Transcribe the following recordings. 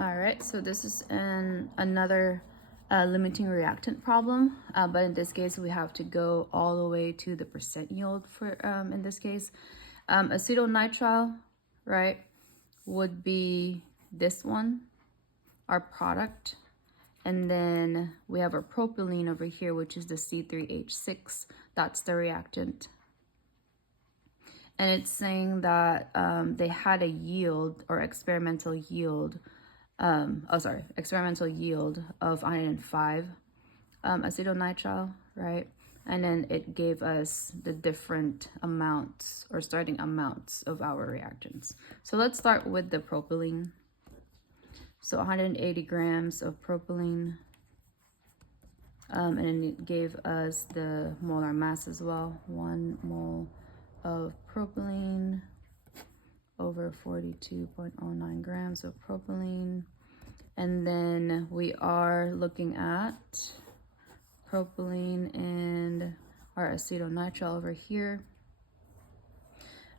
All right, so this is another limiting reactant problem, but in this case, we have to go all the way to the percent yield for, in this case. Acetonitrile, right, would be this one, our product. And then we have our propylene over here, which is the C3H6. That's the reactant. And it's saying that they had a yield or experimental yield experimental yield of 105 acetonitrile, right? And then it gave us the different amounts or starting amounts of our reactants. So let's start with the propylene. So 180 grams of propylene. And then it gave us the molar mass as well. 1 mole of propylene over 42.09 grams of propylene. And then we are looking at propylene and our acetonitrile over here.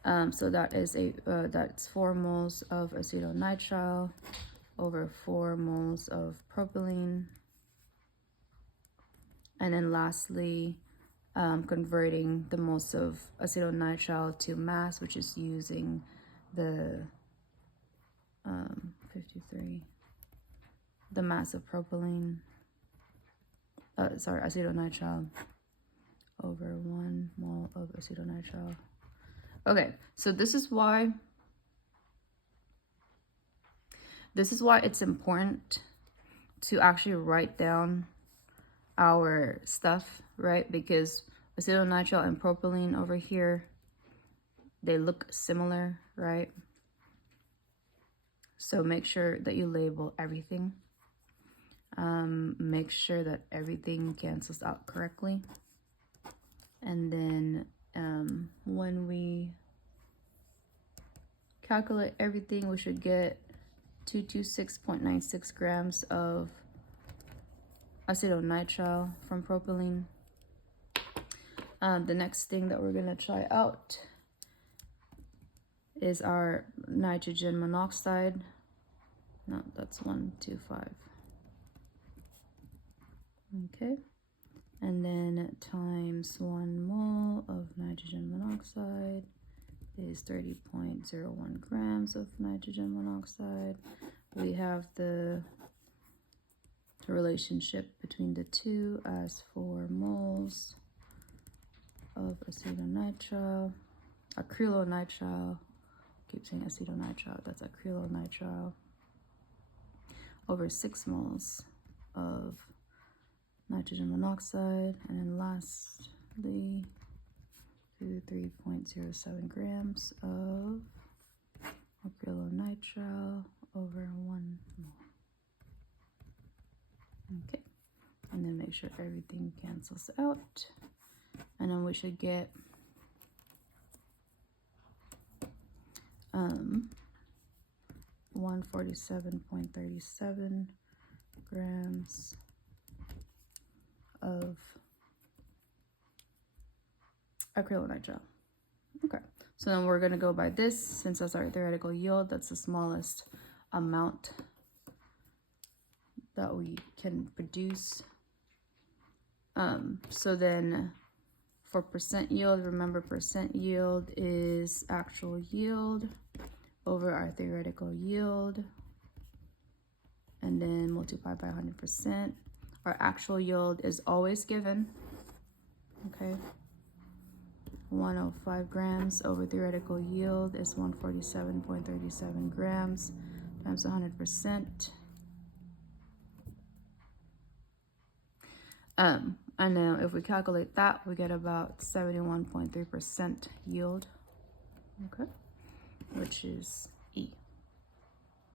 So that is that's 4 moles of acetonitrile over 4 moles of propylene. And then lastly, converting the moles of acetonitrile to mass, which is using the 53, the mass of propylene, acetonitrile over 1 mole of acetonitrile. Okay, so this is why it's important to actually write down our stuff, right? Because acetonitrile and propylene over here, they look similar, right? So make sure that you label everything. Make sure that everything cancels out correctly. And then when we calculate everything, we should get 226.96 grams of acetonitrile from propylene. The next thing that we're gonna try out is our nitrogen monoxide. No, that's 125. Okay, and then times 1 mole of nitrogen monoxide is 30.01 grams of nitrogen monoxide. We have the relationship between the two as 4 moles of acetonitrile, acrylonitrile, keep saying acetonitrile, that's acrylonitrile, over 6 moles of nitrogen monoxide. And then lastly, 3.07 grams of acrylonitrile over 1 mole. Okay, and then make sure everything cancels out. And then we should get 147.37 grams of acrylonitrile. Okay, so then we're going to go by this, since that's our theoretical yield. That's the smallest amount that we can produce. So then for percent yield, remember percent yield is actual yield over our theoretical yield, and then multiply by 100%. Our actual yield is always given, okay? 105 grams over theoretical yield is 147.37 grams times 100%. And then if we calculate that, we get about 71.3% yield, okay, which is E.